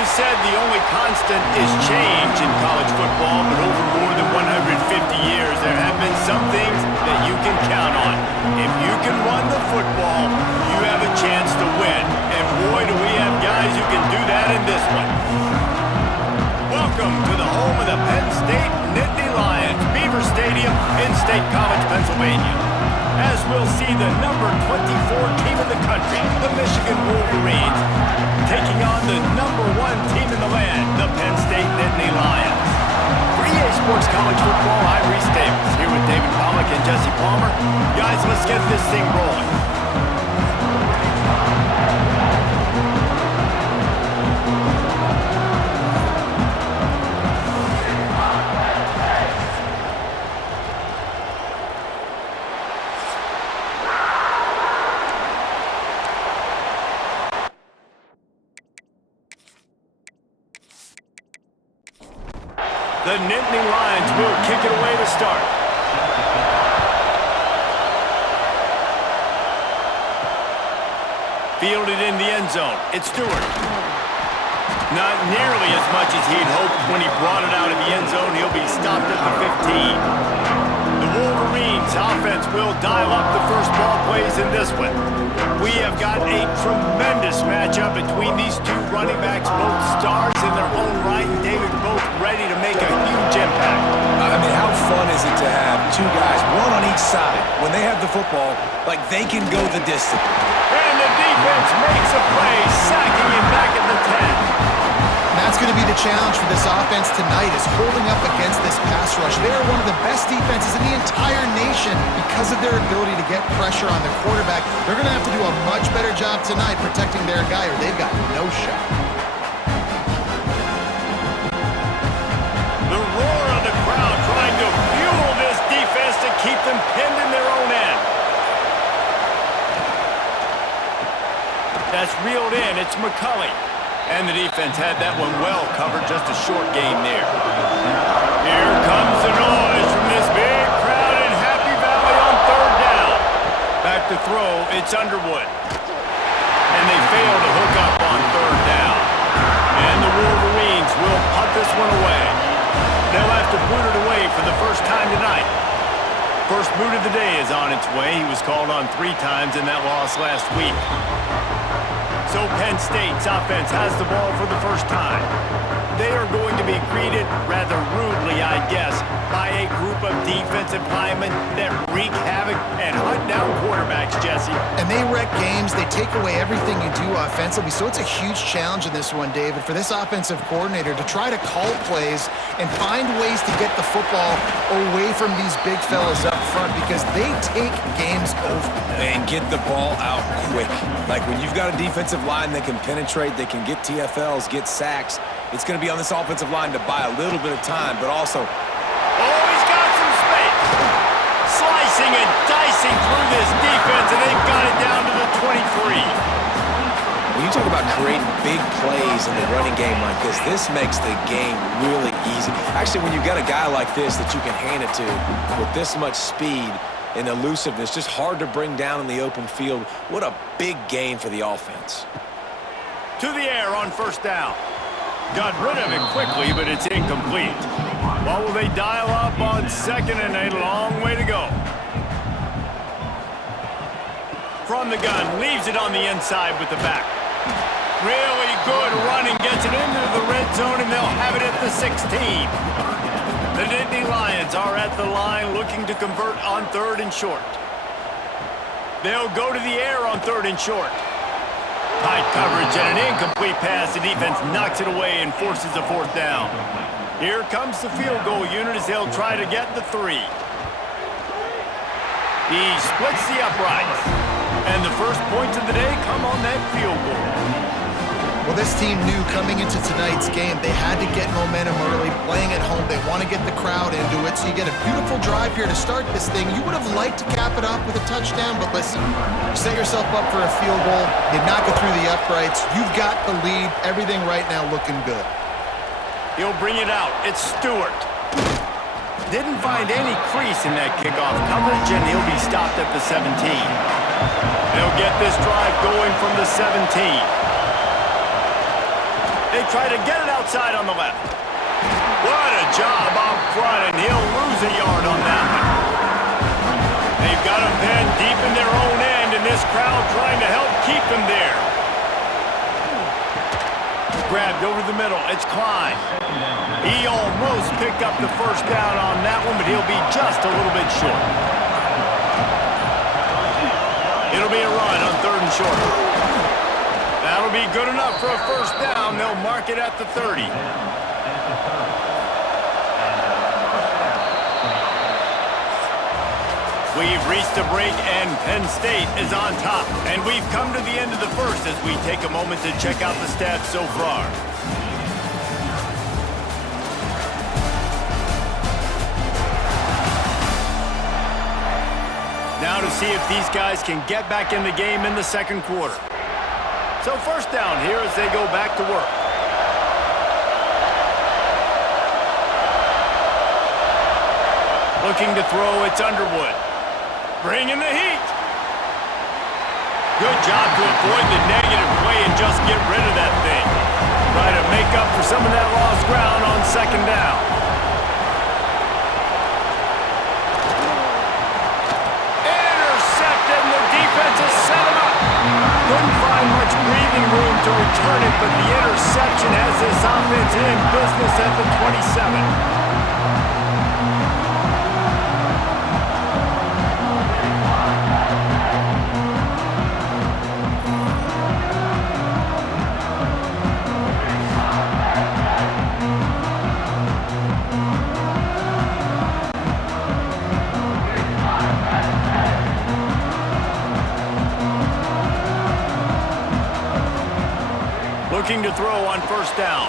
is said the only constant is change in college football, but over more than 150 years, there have been some things that you can count on. If you can run the football, you have a chance to win. And boy, do we have guys who can do that in this one. Welcome to the home of the Penn State Nittany Lions, Beaver Stadium in State College, Pennsylvania. As we'll see the number 24 team in the country, the Michigan Wolverines, taking on the number 1 team in the land, the Penn State Nittany Lions. For EA Sports College Football, I'm Reese Davis, here with David Pollack and Jesse Palmer. Guys, let's get this thing rolling. The Nittany Lions will kick it away to start. Fielded in the end zone. It's Stewart. Not nearly as much as he'd hoped when he brought it out of the end zone. He'll be stopped at the 15. The Wolverines offense will dial up the first ball plays in this one. We have got a tremendous matchup between these two running backs, both stars in their own right, and David, both ready to make a huge impact. I mean, how fun is it to have two guys, one on each side, when they have the football, like they can go the distance. And the defense makes a play, sacking him back at the 10. That's going to be the challenge for this offense tonight, is holding up against this pass rush. They are one of the best defenses in the entire nation because of their ability to get pressure on the quarterback. They're going to have to do a much better job tonight protecting their guy, or they've got no shot. The roar of the crowd trying to fuel this defense to keep them pinned in their own end. That's reeled in. It's McCulley. And the defense had that one well covered, just a short gain there. Here comes the noise from this big crowd in Happy Valley on third down. Back to throw, it's Underwood. And they fail to hook up on third down. And the Wolverines will punt this one away. They'll have to boot it away for the first time tonight. First boot of the day is on its way. He was called on 3 times in that loss last week. So Penn State's offense has the ball for the first time. They are going to be greeted rather rudely, I guess, by a group of defensive linemen that wreak havoc and hunt down quarterbacks, Jesse. And they wreck games. They take away everything you do offensively. So it's a huge challenge in this one, David, for this offensive coordinator to try to call plays and find ways to get the football away from these big fellas up front, because they take games over. And get the ball out quick. Like when you've got a defensive line that can penetrate, they can get TFLs, get sacks, it's going to be on this offensive line to buy a little bit of time, but also... Oh, he's got some space. Slicing and dicing through this defense, and they've got it down to the 23. When you talk about creating big plays in the running game like this makes the game really easy. Actually, when you've got a guy like this that you can hand it to with this much speed and elusiveness, just hard to bring down in the open field, what a big gain for the offense. To the air on first down. Got rid of it quickly, but it's incomplete. What will they dial up on second and a long way to go? From the gun, leaves it on the inside with the back. Really good running, gets it into the red zone, and they'll have it at the 16. The Nittany Lions are at the line looking to convert on third and short. They'll go to the air on third and short. Tight coverage and an incomplete pass. The defense knocks it away and forces a fourth down. Here comes the field goal unit as they'll try to get the 3. He splits the uprights. And the first points of the day come on that field goal. Well, this team knew coming into tonight's game they had to get momentum early, playing at home. They want to get the crowd into it, so you get a beautiful drive here to start this thing. You would have liked to cap it off with a touchdown, but listen, you set yourself up for a field goal, you knock it through the uprights, you've got the lead, everything right now looking good. He'll bring it out. It's Stewart. Didn't find any crease in that kickoff coverage, and he'll be stopped at the 17. They'll get this drive going from the 17. They try to get it outside on the left. What a job up front, and he'll lose a yard on that one. They've got him pinned deep in their own end, and this crowd trying to help keep him there. Grabbed over the middle. It's Klein. He almost picked up the first down on that one, but he'll be just a little bit short. It'll be a run on 3rd and short. That'll be good enough for a first down. They'll mark it at the 30. We've reached a break, and Penn State is on top. And we've come to the end of the first as we take a moment to check out the stats so far. Now to see if these guys can get back in the game in the second quarter. So first down here as they go back to work. Looking to throw, it's Underwood. Bringing the heat. Good job to avoid the negative play and just get rid of that thing. Try to make up for some of that lost ground on second down. Intercepted, and the defense has set him up. Couldn't find much breathing room to return it, but the interception has this offense in business at the 27. Looking to throw on first down.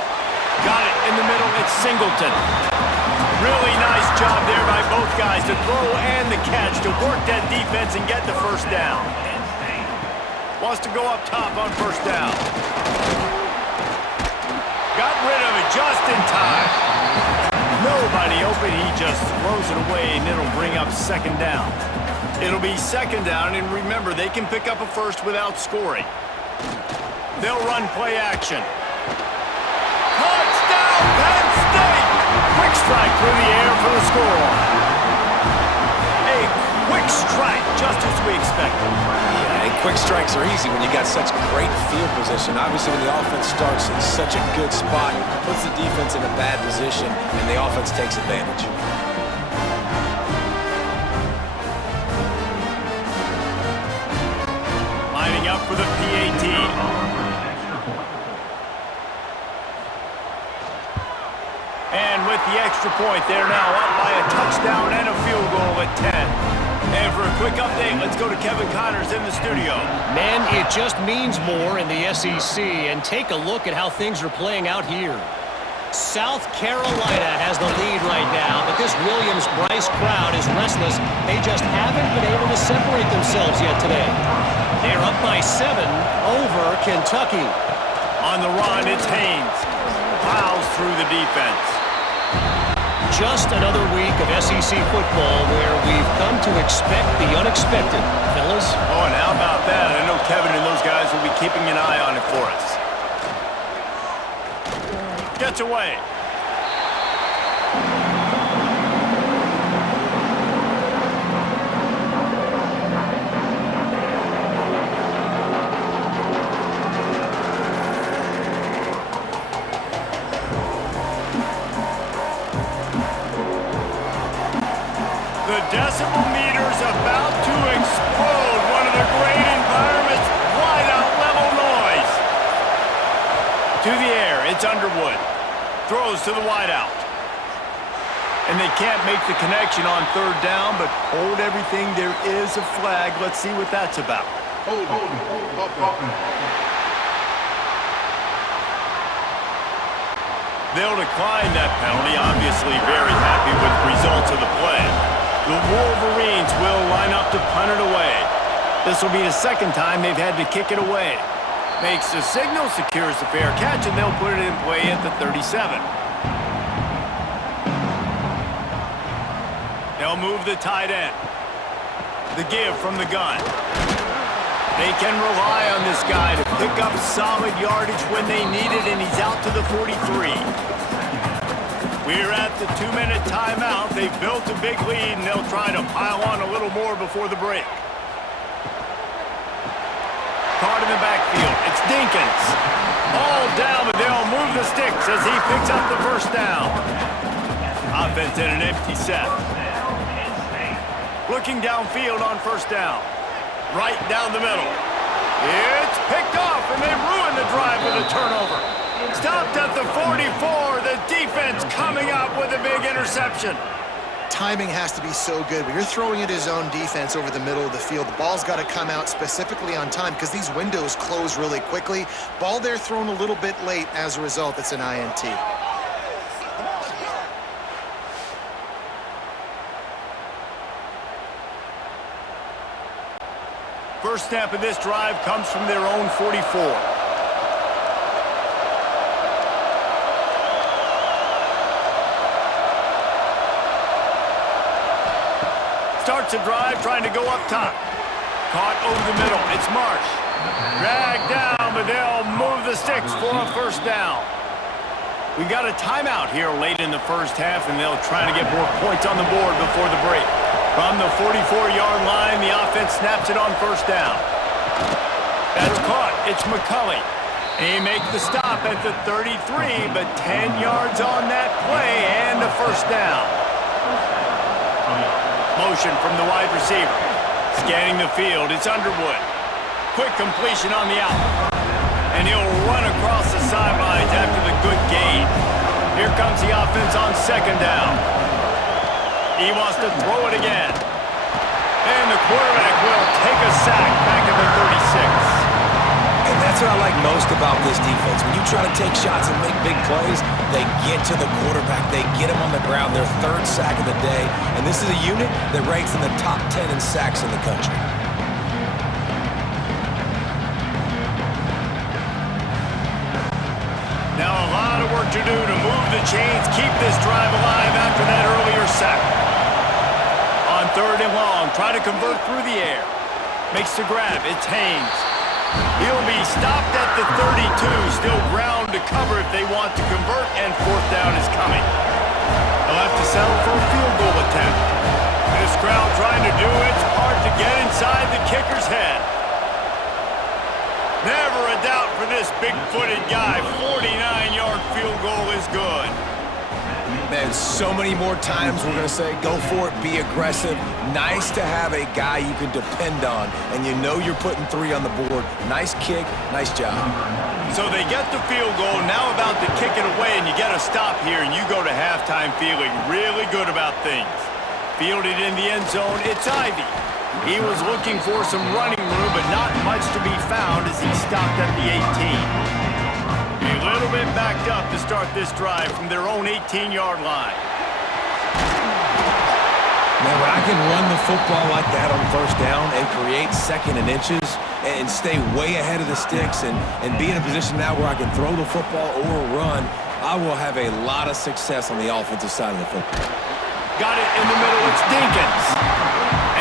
Got it in the middle. It's Singleton. Really nice job there by both guys to throw and the catch to work that defense and get the first down. Wants to go up top on first down. Got rid of it just in time. Nobody open. He just throws it away, and it'll bring up second down. It'll be second down, and remember, they can pick up a first without scoring. They'll run play action. Touchdown, Penn State! Quick strike through the air for the score. A quick strike, just as we expected. Yeah, quick strikes are easy when you got such great field position. Obviously, when the offense starts in such a good spot, puts the defense in a bad position, and the offense takes advantage. Lining up for the PAT. And with the extra point, they're now up by a touchdown and a field goal at 10. And for a quick update, let's go to Kevin Connors in the studio. Man, it just means more in the SEC. And take a look at how things are playing out here. South Carolina has the lead right now, but this Williams-Brice crowd is restless. They just haven't been able to separate themselves yet today. They're up by 7 over Kentucky. On the run, it's Haynes. Plows through the defense. Just another week of SEC football where we've come to expect the unexpected, fellas. Oh, and how about that? I know Kevin and those guys will be keeping an eye on it for us. Gets away. The decibel meter's about to explode. One of the great environments, wide-out level noise. To the air, it's Underwood. Throws to the wideout. And they can't make the connection on third down, but hold everything. There is a flag. Let's see what that's about. They'll decline that penalty. Obviously very happy with the results of the play. The Wolverines will line up to punt it away. This will be the second time they've had to kick it away. Makes the signal, secures the fair catch, and they'll put it in play at the 37. They'll move the tight end. The give from the gun. They can rely on this guy to pick up solid yardage when they need it, and he's out to the 43. We're at the 2-minute timeout. They've built a big lead, and they'll try to pile on a little more before the break. Caught in the backfield. It's Dinkins. All down, but they'll move the sticks as he picks up the first down. Offense in an empty set. Looking downfield on first down. Right down the middle. It's picked off, and they ruin the drive with a turnover. Stopped at the 44. The defense coming up with a big interception. Timing has to be so good. When you're throwing at his own defense over the middle of the field, the ball's got to come out specifically on time because these windows close really quickly. Ball there thrown a little bit late. As a result, it's an INT. First snap of this drive comes from their own 44. Starts a drive trying to go up top. Caught over the middle. It's Marsh. Dragged down, but they'll move the sticks for a first down. We got a timeout here late in the first half, and they'll try to get more points on the board before the break. From the 44-yard line, the offense snaps it on first down. That's caught. It's McCulley. He makes the stop at the 33, but 10 yards on that play and a first down. Motion from the wide receiver. Scanning the field, it's Underwood. Quick completion on the out. And he'll run across the sidelines after the good gain. Here comes the offense on second down. He wants to throw it again. And the quarterback will take a sack back at the 36. And that's what I like most about this defense. When you try to take shots and make big plays, they get to the quarterback. They get him on the ground. Their third sack of the day. And this is a unit that ranks in the top 10 in sacks in the country. Now a lot of work to do to move the chains, keep this drive alive after that earlier sack. On third and long, try to convert through the air. Makes the grab. It's Haynes. He'll be stopped at the 32, still ground to cover if they want to convert, and fourth down is coming. They'll have to settle for a field goal attempt. This crowd trying to do its part to get inside the kicker's head. Never a doubt for this big-footed guy. 49-yard field goal is good. Man, so many more times we're going to say, go for it, be aggressive. Nice to have a guy you can depend on, and you know you're putting 3 on the board. Nice kick, nice job. So they get the field goal, now about to kick it away, and you get a stop here, and you go to halftime feeling really good about things. Fielded in the end zone, it's Ivy. He was looking for some running room, but not much to be found as he stopped at the 18. A little bit backed up to start this drive from their own 18-yard line. Man, when I can run the football like that on first down and create second and inches and stay way ahead of the sticks and be in a position now where I can throw the football or run, I will have a lot of success on the offensive side of the football. Got it in the middle. It's Dinkins.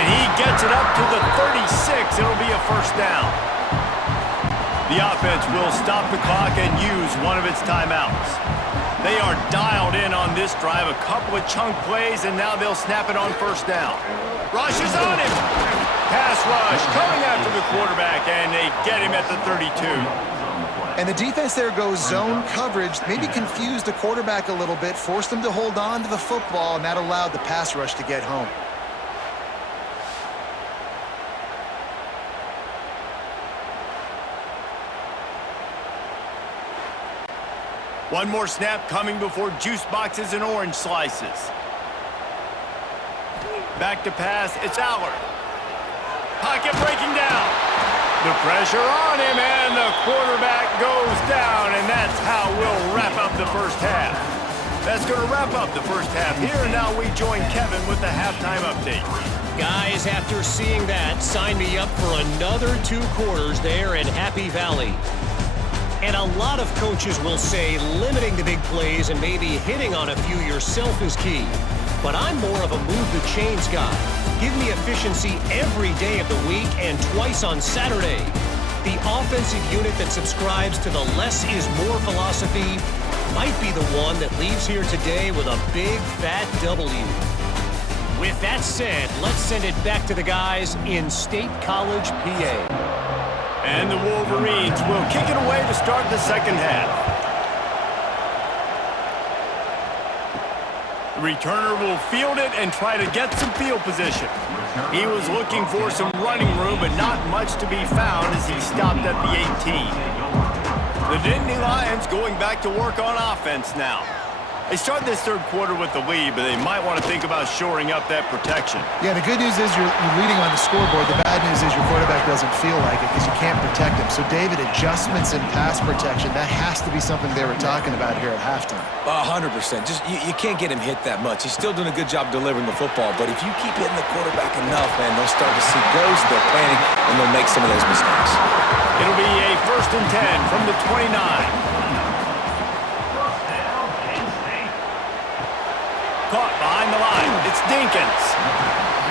And he gets it up to the 36. It'll be a first down. The offense will stop the clock and use one of its timeouts. They are dialed in on this drive, a couple of chunk plays, and now they'll snap it on first down. Rush is on him. Pass rush coming after the quarterback, and they get him at the 32. And the defense there goes zone coverage, maybe confused the quarterback a little bit, forced him to hold on to the football, and that allowed the pass rush to get home. One more snap coming before juice boxes and orange slices. Back to pass, it's Aller. Pocket breaking down. The pressure on him, and the quarterback goes down, and that's how we'll wrap up the first half. That's going to wrap up the first half here, and now we join Kevin with the halftime update. Guys, after seeing that, sign me up for another 2 quarters there in Happy Valley. And a lot of coaches will say limiting the big plays and maybe hitting on a few yourself is key. But I'm more of a move the chains guy. Give me efficiency every day of the week and twice on Saturday. The offensive unit that subscribes to the less is more philosophy might be the one that leaves here today with a big, fat W. With that said, let's send it back to the guys in State College, PA. And the Wolverines will kick it away to start the second half. The returner will field it and try to get some field position. He was looking for some running room, but not much to be found as he stopped at the 18. The Nittany Lions going back to work on offense now. They start this third quarter with the lead, but they might want to think about shoring up that protection. Yeah, the good news is you're leading on the scoreboard. The bad news is your quarterback doesn't feel like it because you can't protect him. So, David, adjustments in pass protection, that has to be something they were talking about here at halftime. 100%. Just you can't get him hit that much. He's still doing a good job delivering the football, but if you keep hitting the quarterback enough, man, they'll start to see ghosts, they'll panic, and they'll make some of those mistakes. It'll be a 1st and 10 from the 29. Caught behind the line. It's Dinkins.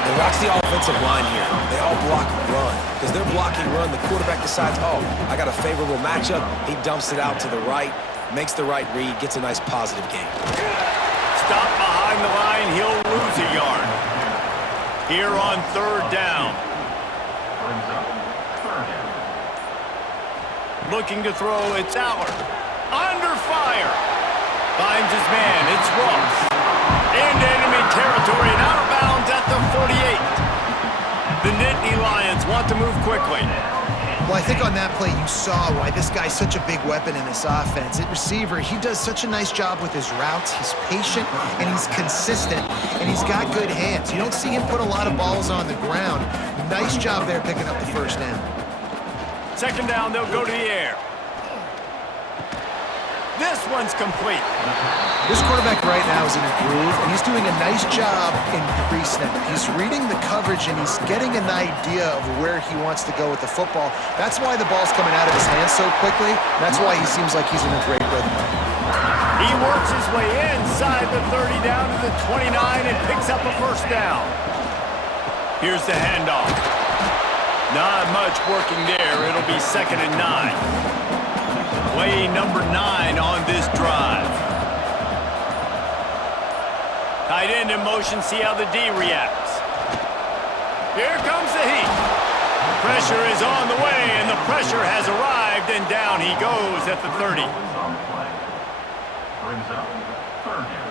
And watch the offensive line here. They all block run. Because they're blocking run, the quarterback decides, oh, I got a favorable matchup. He dumps it out to the right, makes the right read, gets a nice positive game. Stop behind the line. He'll lose a yard. Here on 3rd down. Looking to throw. It's Allard. Under fire. Finds his man. It's Ross. Into enemy territory and out of bounds at the 48. The Nittany Lions want to move quickly. Well, I think on that play you saw why this guy's such a big weapon in this offense. At receiver, he does such a nice job with his routes. He's patient, and he's consistent, and he's got good hands. You don't see him put a lot of balls on the ground. Nice job there picking up the first down. 2nd down, they'll go to the air. This one's complete. This quarterback right now is in a groove, and he's doing a nice job in pre-snap. He's reading the coverage, and he's getting an idea of where he wants to go with the football. That's why the ball's coming out of his hands so quickly. That's why he seems like he's in a great rhythm. He works his way inside the 30 down to the 29 and picks up a 1st down. Here's the handoff. Not much working there. It'll be 2nd and 9. Play number 9 on this drive. Tight end in motion, see how the D reacts. Here comes the heat. Pressure is on the way, and the pressure has arrived, and down he goes at the 30. Brings up 3rd down.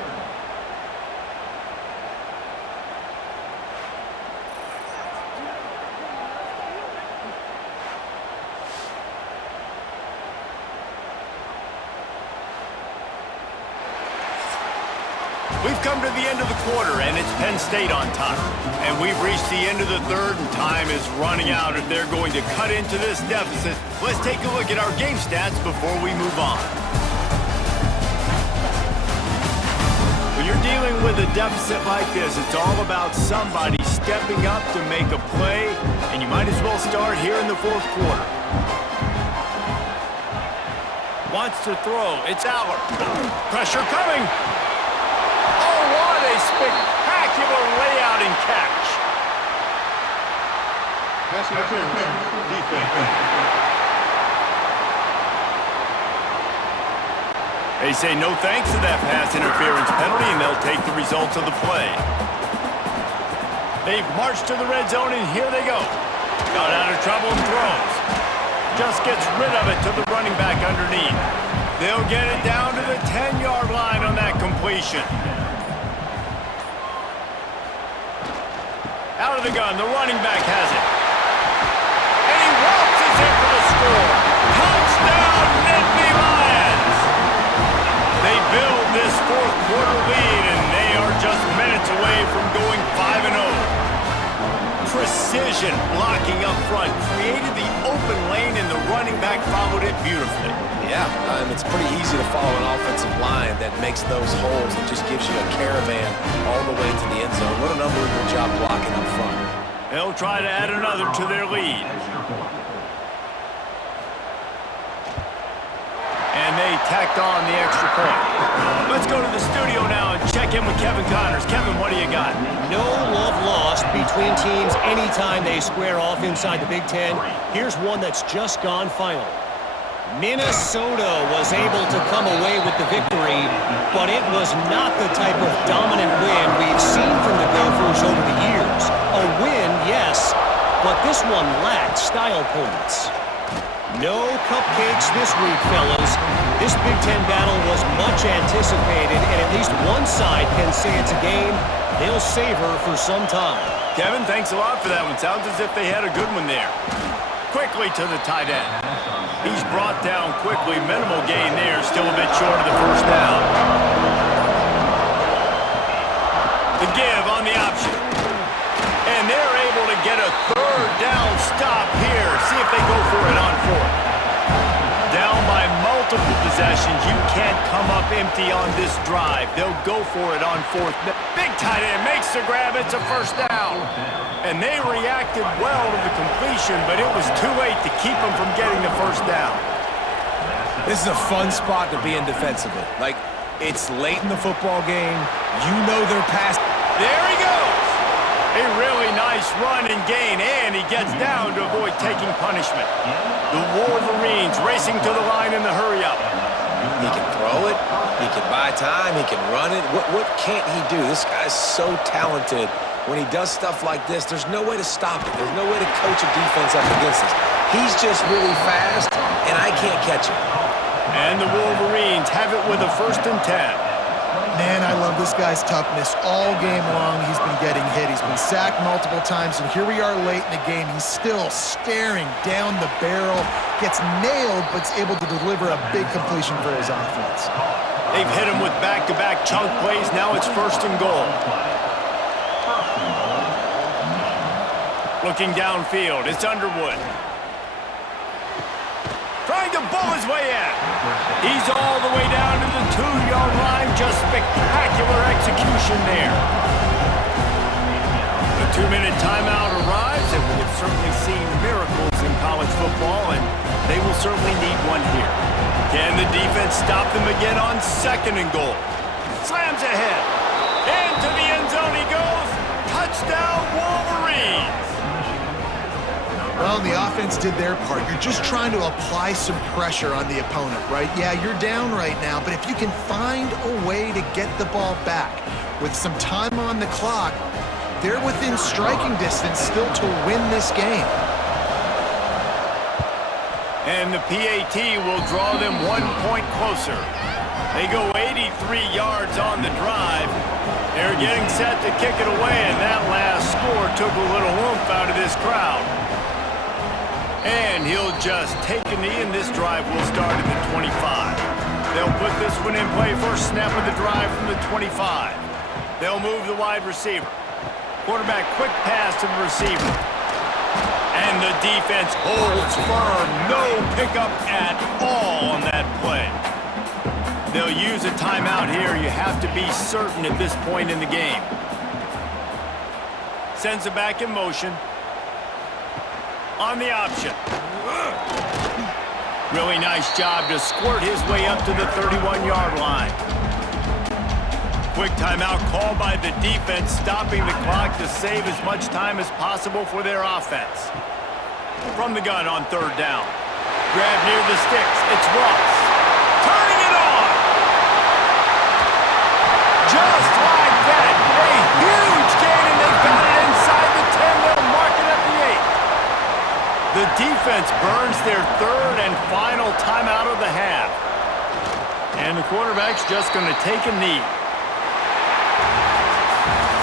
We've come to the end of the quarter, and it's Penn State on top. And we've reached the end of the 3rd, and time is running out if they're going to cut into this deficit. Let's take a look at our game stats before we move on. When you're dealing with a deficit like this, it's all about somebody stepping up to make a play, and you might as well start here in the 4th quarter. Wants to throw. It's Allard. Pressure coming. What a spectacular layout and catch. They say no thanks to that pass interference penalty, and they'll take the results of the play. They've marched to the red zone, and here they go. Got out of trouble and throws. Just gets rid of it to the running back underneath. They'll get it down to the 10-yard line on that completion. Out of the gun, the running back has it. And he waltzes in for the score. Touchdown, Nittany Lions! They build this 4th quarter lead, and they are just minutes away from going 5-0. Precision blocking up front created the open lane, and the running back followed it beautifully. Yeah, it's pretty easy to follow an offensive line that makes those holes and just gives you a caravan all the way to the end zone. What an unbelievable job blocking up front. They'll try to add another to their lead. And they tacked on the extra point. Let's go to the studio now and Let's check in with Kevin Connors. Kevin, what do you got? No love lost between teams anytime they square off inside the Big Ten. Here's one that's just gone final. Minnesota was able to come away with the victory, but it was not the type of dominant win we've seen from the Gophers over the years. A win, yes, but this one lacked style points. No cupcakes this week, fellas. This Big Ten battle was much anticipated, and at least one side can say it's a game they'll savor for some time. Kevin, thanks a lot for that one. Sounds as if they had a good one there. Quickly to the tight end. He's brought down quickly. Minimal gain there. Still a bit short of the first down. The give on the option. And they're able to get a third down stop here. See if they go for it on fourth. Down by multiple possessions. You can't come up empty on this drive. They'll go for it on fourth. Big tight end makes the grab. It's a first down. And they reacted well to the completion, but it was too late to keep them from getting the first down. This is a fun spot to be in defensively. Like, it's late in the football game. You know they're past. There he goes. A really nice run and gain, and he gets down to avoid taking punishment. The Wolverines racing to the line in the hurry-up. He can throw it. He can buy time. He can run it. What can't he do? This guy's so talented. When he does stuff like this, there's no way to stop it. There's no way to coach a defense up against this. He's just really fast, and I can't catch him. And the Wolverines have it with a 1st and 10. Man, I love this guy's toughness. All game long, he's been getting hit. He's been sacked multiple times, and here we are late in the game. He's still staring down the barrel, gets nailed, but's able to deliver a big completion for his offense. They've hit him with back-to-back chunk plays. Now it's 1st and goal. Looking downfield, it's Underwood. Trying to bull his way in. He's all the way down to the 2-yard line. Just spectacular execution there. The 2-minute timeout arrives, and we have certainly seen miracles in college football, and they will certainly need one here. Can the defense stop them again on 2nd and goal? Slams ahead. Into the end zone he goes. Touchdown, Wolverines. Well, the offense did their part. You're just trying to apply some pressure on the opponent, right? Yeah, you're down right now, but if you can find a way to get the ball back with some time on the clock, they're within striking distance still to win this game. And the PAT will draw them 1 point closer. They go 83 yards on the drive. They're getting set to kick it away, and that last score took a little oomph out of this crowd. And he'll just take a knee, and this drive will start at the 25. They'll put this one in play. First snap of the drive from the 25. They'll move the wide receiver. Quarterback quick pass to the receiver. And the defense holds firm. No pickup at all on that play. They'll use a timeout here. You have to be certain at this point in the game. Sends it back in motion. On the option. Really nice job to squirt his way up to the 31-yard line. Quick timeout called by the defense, stopping the clock to save as much time as possible for their offense. From the gun on 3rd down. Grab near the sticks. It's Ross. Turning it on. Just like that. A huge gain, and they've got it inside the 10. They'll mark it at the 8. The defense burns their 3rd and final timeout of the half. And the quarterback's just going to take a knee.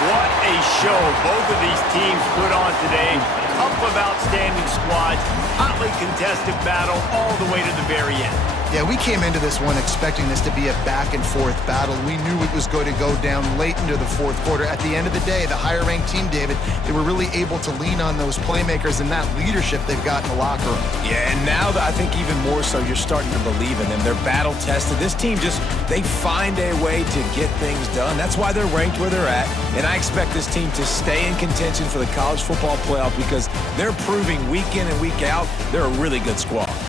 What a show both of these teams put on today. Couple of outstanding squads, hotly contested battle all the way to the very end. Yeah, we came into this one expecting this to be a back-and-forth battle. We knew it was going to go down late into the 4th quarter. At the end of the day, the higher-ranked team, David, they were really able to lean on those playmakers and that leadership they've got in the locker room. Yeah, and now I think even more so, you're starting to believe in them. They're battle-tested. This team they find a way to get things done. That's why they're ranked where they're at. And I expect this team to stay in contention for the college football playoff because they're proving week in and week out they're a really good squad.